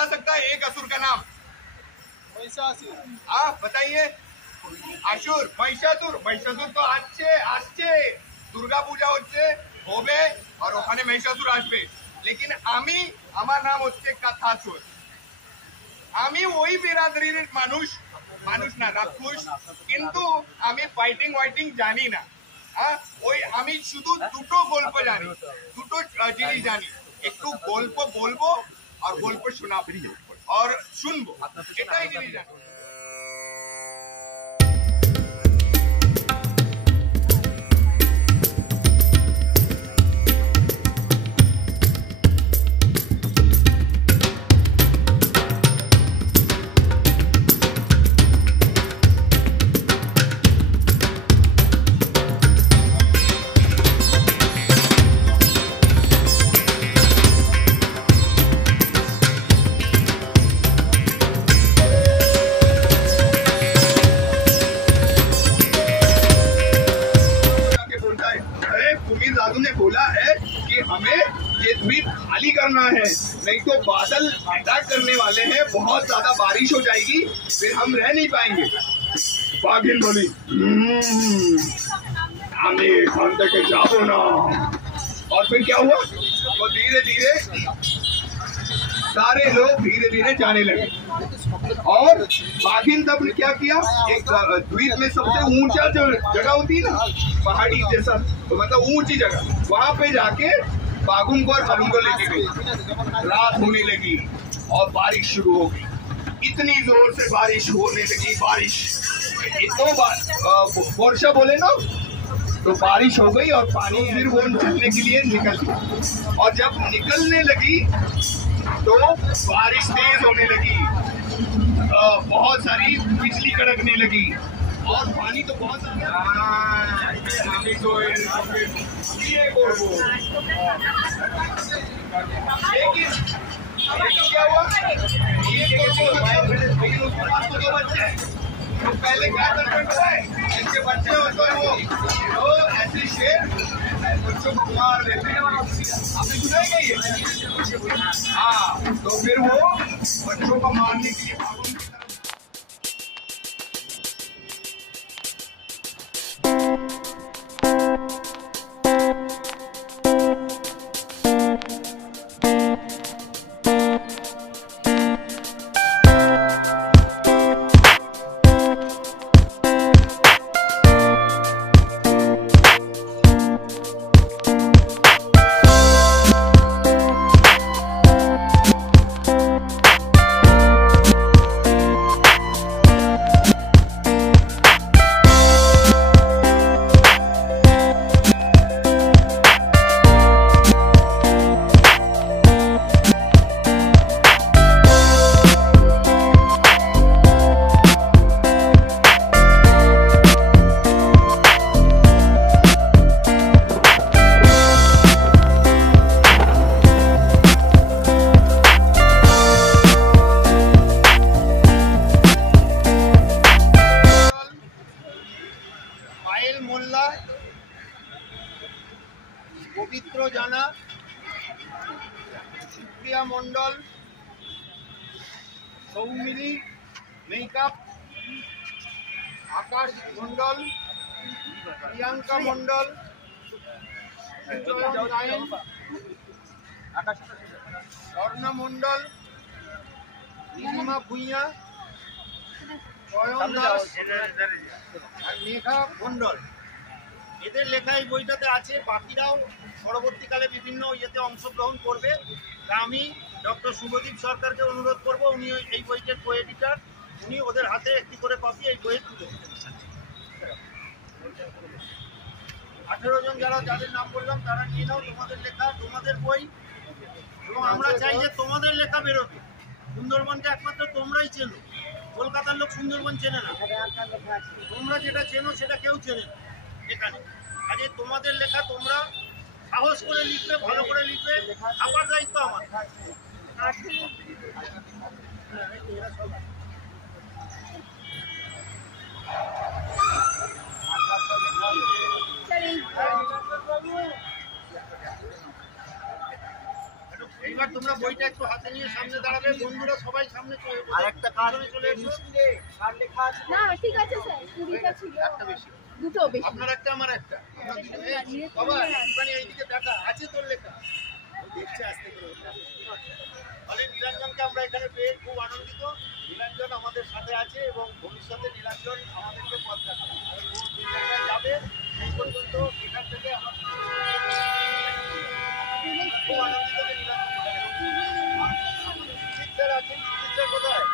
बता सकता है एक असुर का नाम? बताइए। আসুর মহিষাসুর, মহিষাসুর তো আসছে দুর্গা পূজা হচ্ছে, হবে, আর ওখানে মহিষাসুর আসবে। লেকিন আমার নাম হচ্ছে কথাসুর। আমি ওই বিরাদরির মানুষ না, রাক্ষস, কিন্তু আমি ফাইটিং জানি না। ওই আমি শুধু দুটো গল্প জানি, দুটো জিনিস জানি। একটু গল্প বলবো আর গল্প শোনাবো আর শুনবো, এটাই জিনিস জানি। ने बोला है कि हमें ये द्वीप खाली करना है, नहीं तो बादल अटैक करने वाले हैं, बहुत ज्यादा बारिश हो जाएगी, फिर हम रह नहीं पाएंगे। बाघिन बोली हमें एखान থেকে যাব না। और फिर क्या हुआ, वो धीरे धीरे सारे लोग धीरे धीरे जाने लगे। और बाघिन तब ने क्या किया, एक द्वीप में सबसे ऊंचा जो जगह होती है ना, पहाड़ी जैसा, तो मतलब ऊंची जगह, वहां पे जाके बाघुन को और हरुन को लेके गई। रात होने लगी और बारिश शुरू हो गई। इतनी जोर से बारिश होने लगी, बारिश इतना वर्षा बोले ना, तो बारिश हो गई और पानी फिर वो चलने के लिए निकल गया। और जब निकलने लगी तो बारिश तेज होने लगी, बहुत सारी बिजली कड़कने लगी और पानी तो बहुत लेकिन क्या हुआ, उसके पास तो 2 बच्चे हैं, तो पहले क्या करते हैं, जिनके बच्चे होते हैं वो ऐसे शेर बच्चों को मार देते हैं। आपने सुना ही है? हाँ, तो फिर वो बच्चों को मारने के लिए পবিত্র জানা, সুপ্রিয়া মন্ডল, সৌমিলি মেকআপ, আকাশ মন্ডল, প্রিয়াঙ্কা মন্ডল, স্বর্ণা মন্ডল, নীলিমা ভুঁইয়া, স্বয়ং দাস আর মেঘা মন্ডল। এদের লেখা এই বইটাতে আছে। বাকিরাও পরবর্তীকালে বিভিন্ন ইয়েতে অংশগ্রহণ করবে। তা আমি ডক্টর শুভদীপ সরকারকে অনুরোধ করব, উনি এই বইটার কো এডিটার, উনি ওদের হাতে একটি করে কপি এই বইয়ের তুলে দেবেন। 18 জন যাদের নাম বললাম তারা নিয়ে নাও তোমাদের লেখা, তোমাদের বই, এবং আমরা চাই যে তোমাদের লেখা বেরোবে। সুন্দরবনকে একমাত্র তোমরাই চেনো, কলকাতার লোক সুন্দরবন চেনে না, তোমরা যেটা চেনো সেটা কেউ চেনে না এখানে। আজকে তোমাদের লেখা তোমরা সাহস করে লিখবে, ভালো করে লিখবে, আমার দায়িত্ব আমার। এইবার তোমরা বইটা একটু হাতে নিয়ে সামনে দাঁড়াবে, বন্ধুরা সবাই সামনে চলে আর একটা কাজ চলে এসো। না ঠিক আছে স্যার, কুড়িটা ছিল, একটা বেশি, দুটো বেশি। আপনার একটা আমার একটা। বাবা একটুখানি এইদিকে দেখা আছে তোর লেখা, দেখছে আসতে করে। তাহলে নীলাঞ্জনকে আমরা এখানে পেয়ে খুব আনন্দিত। নীলাঞ্জন আমাদের সাথে আছে এবং ভবিষ্যতে নীলাঞ্জন আমাদেরকে পথ দেখাবে। ও যে জায়গায় যাবে সেই পর্যন্ত এখান থেকে আমার খুব আনন্দিত যে নীলাঞ্জন স্যার আছেন। স্যার কোথায়?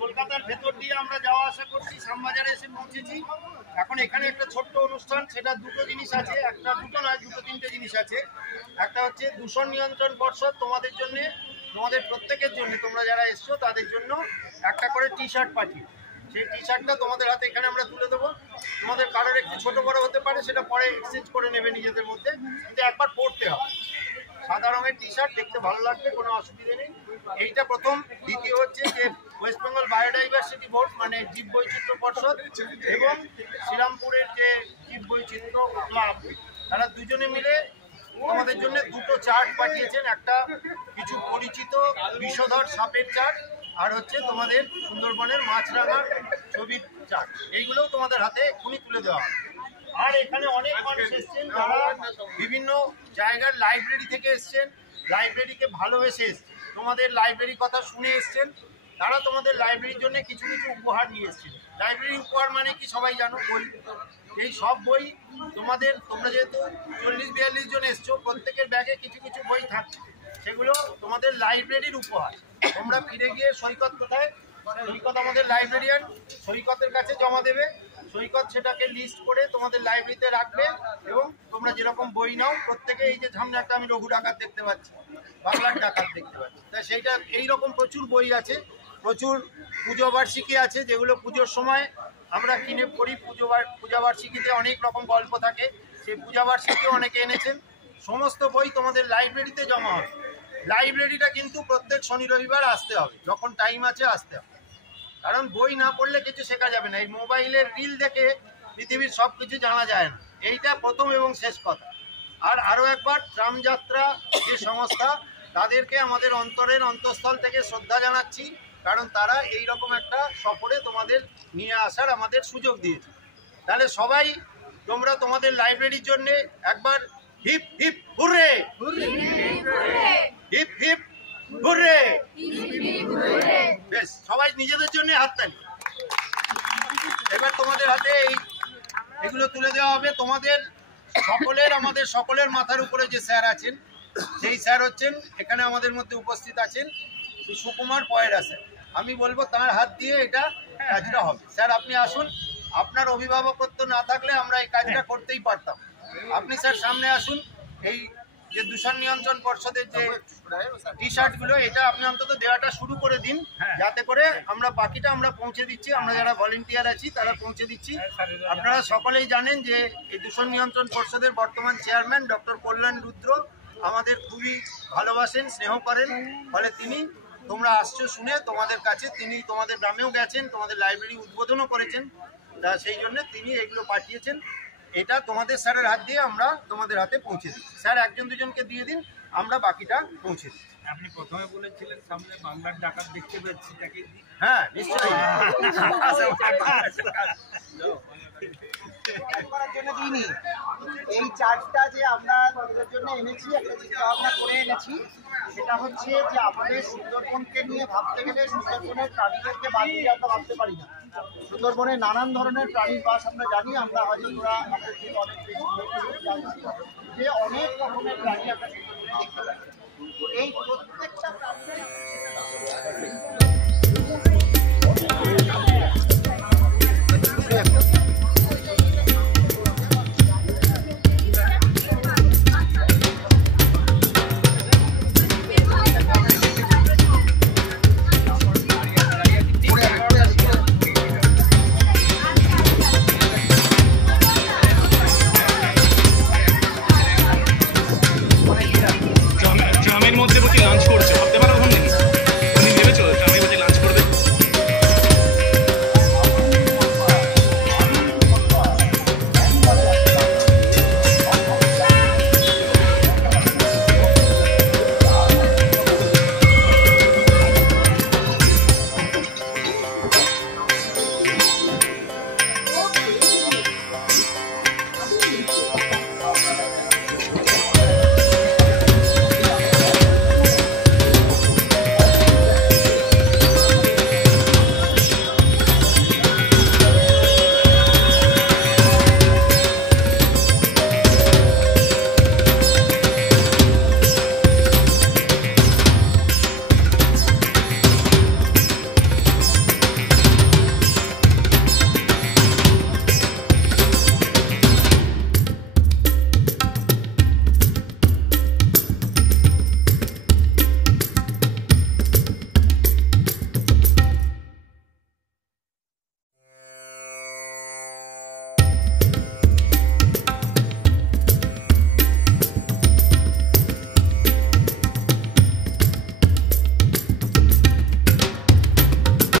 কলকাতার ভেতর দিয়ে আমরা যাওয়া আসা করছি, শ্যামবাজারে এসে পৌঁছেছি। এখন এখানে একটা ছোট্ট অনুষ্ঠান, সেটা দুটো জিনিস আছে, একটা দুটো নয়, দুটো তিনটে জিনিস আছে। একটা হচ্ছে দূষণ নিয়ন্ত্রণ পর্ষদ তোমাদের জন্য, তোমাদের প্রত্যেকের জন্য, তোমরা যারা এসছো তাদের জন্য একটা করে টি শার্ট পাঠিয়ে, সেই টি শার্টটা তোমাদের হাতে এখানে আমরা তুলে দেবো। তোমাদের কারোর একটু ছোট বড় হতে পারে, সেটা পরে এক্সচেঞ্জ করে নেবে নিজেদের মধ্যে, কিন্তু একবার পরতে হবে। সাদা রঙের টি শার্ট, দেখতে ভালো লাগবে, কোনো অসুবিধা নেই। এইটা প্রথম। দ্বিতীয় হচ্ছে যে ওয়েস্ট বেঙ্গল বায়োডাইভার্সিটি বোর্ড মানে জীব বৈচিত্র্য পর্ষদ এবং শ্রীরামপুরের যে জীব বৈচিত্র্য ক্লাব, তারা দুজনে মিলে আমাদের জন্য দুটো চার্ট পাঠিয়েছেন। একটা কিছু পরিচিত বিষধর সাপের চার্ট, আর হচ্ছে তোমাদের সুন্দরবনের মাছরাঙার ছবির চার্ট। এইগুলোও তোমাদের হাতে এক্ষুনি তুলে দেওয়া হবে। আর এখানে অনেক মানুষ এসছেন যারা বিভিন্ন জায়গার লাইব্রেরি থেকে এসছেন, লাইব্রেরিকে ভালোবেসে এসছেন, তোমাদের লাইব্রেরির কথা শুনে এসছেন। তারা তোমাদের লাইব্রেরির জন্য কিছু কিছু উপহার নিয়ে এসছেন। লাইব্রেরি উপহার মানে কি সবাই জানো, বই। এই সব বই তোমাদের, তোমরা যেহেতু 40-42 জন এসছো, প্রত্যেকের ব্যাগে কিছু কিছু বই থাকছে, সেগুলো তোমাদের লাইব্রেরির উপহার। তোমরা ফিরে গিয়ে সৈকত কোথায়, সৈকত আমাদের লাইব্রেরিয়ান, সৈকতের কাছে জমা দেবে। সৈকত সেটাকে লিস্ট করে তোমাদের লাইব্রেরিতে রাখবে এবং তোমরা যেরকম বই নাও প্রত্যেকে, এই যে সামনে একটা আমি রঘু ডাকাত দেখতে পাচ্ছি, বাংলার ডাকাত দেখতে পাচ্ছি, তা সেইটা এইরকম প্রচুর বই আছে, প্রচুর পুজো বার্ষিকী আছে, যেগুলো পুজোর সময় আমরা কিনে পড়ি। পূজা বার্ষিকীতে অনেক রকম গল্প থাকে, সেই পূজা বার্ষিকীও অনেকে এনেছেন। সমস্ত বই তোমাদের লাইব্রেরিতে জমা হবে। লাইব্রেরিটা কিন্তু প্রত্যেক শনি রবিবার আসতে হবে, যখন টাইম আছে আসতে হবে, কারণ বই না পড়লে কিছু শেখা যাবে না। এই মোবাইলের রিল দেখে পৃথিবীর সব কিছু জানা যায় না। এইটা প্রথম এবং শেষ কথা। আর আরও একবার ট্রামযাত্রা যে সংস্থা, তাদেরকে আমাদের অন্তরের অন্তঃস্থল থেকে শ্রদ্ধা জানাচ্ছি, কারণ তারা এই রকম একটা সফরে তোমাদের নিয়ে আসার আমাদের সুযোগ দিয়েছে। তাহলে সবাই তোমরা তোমাদের লাইব্রেরির জন্য একবার hip hip hurray, hip hip hurray. বেশ, সবাই নিজেদের জন্য হাততালি। এবার তোমাদের হাতে এগুলো তুলে দেওয়া হবে। তোমাদের সকলের, আমাদের সকলের মাথার উপরে যে স্যার আছেন, সেই স্যার হচ্ছেন, এখানে আমাদের মধ্যে উপস্থিত আছেন সুকুমার পয়রা স্যার। আমি বলবো তার হাত দিয়ে এটা কাজটা হবে। স্যার আপনি আসুন। আপনার অভিভাবকত্ব না থাকলে আমরা এই কাজটা করতেই পারতাম। আপনি স্যার সামনে আসুন। এই যে দূষণ নিয়ন্ত্রণ পর্ষদের যে টি শার্টগুলো, এটা আপনি অন্তত দেওয়াটা শুরু করে দিন, যাতে করে আমরা বাকিটা আমরা পৌঁছে দিচ্ছি। আমরা যারা ভলেন্টিয়ার আছি তারা পৌঁছে দিচ্ছি। আপনারা সকলেই জানেন যে এই দূষণ নিয়ন্ত্রণ পর্ষদের বর্তমান চেয়ারম্যান ডক্টর কল্যাণ রুদ্র আমাদের খুবই ভালোবাসেন, স্নেহ করেন। ফলে তিনি, তোমরা আসছো শুনে তোমাদের কাছে, তিনি তোমাদের গ্রামেও গেছেন, তোমাদের লাইব্রেরি উদ্বোধনও করেছেন, তা সেই জন্য তিনি এগুলো পাঠিয়েছেন। এটা তোমাদের স্যারের হাত দিয়ে আমরা তোমাদের হাতে পৌঁছে দিচ্ছি। স্যার একজন দুজনকে দিয়ে দিন, আমরা বাকিটা পৌঁছে দিই। আপনি প্রথমে বলেছিলেন সামনে বাংলার ডাকাত দেখতে পেয়েছি, তাকে হ্যাঁ নিশ্চয়ই করার জন্য দিইনি। এই চার্জটা যে আমরা তোদের জন্য এনেছি, একটা চিন্তা ভাবনা করে এনেছি, সেটা হচ্ছে যে আমাদের সুন্দরবনকে নিয়ে ভাবতে গেলে সুন্দরবনের প্রাণীদেরকে বাদ দিয়ে আমরা ভাবতে পারি না। সুন্দরবনে নানান ধরনের প্রাণীর বাস আমরা জানি, আমরা হয়তো তোরা আমাদের থেকে অনেক বেশি জানছি যে অনেক রকমের প্রাণী আমরা সুন্দরবনে দেখতে পাই। এই প্রত্যেকটা প্রাণী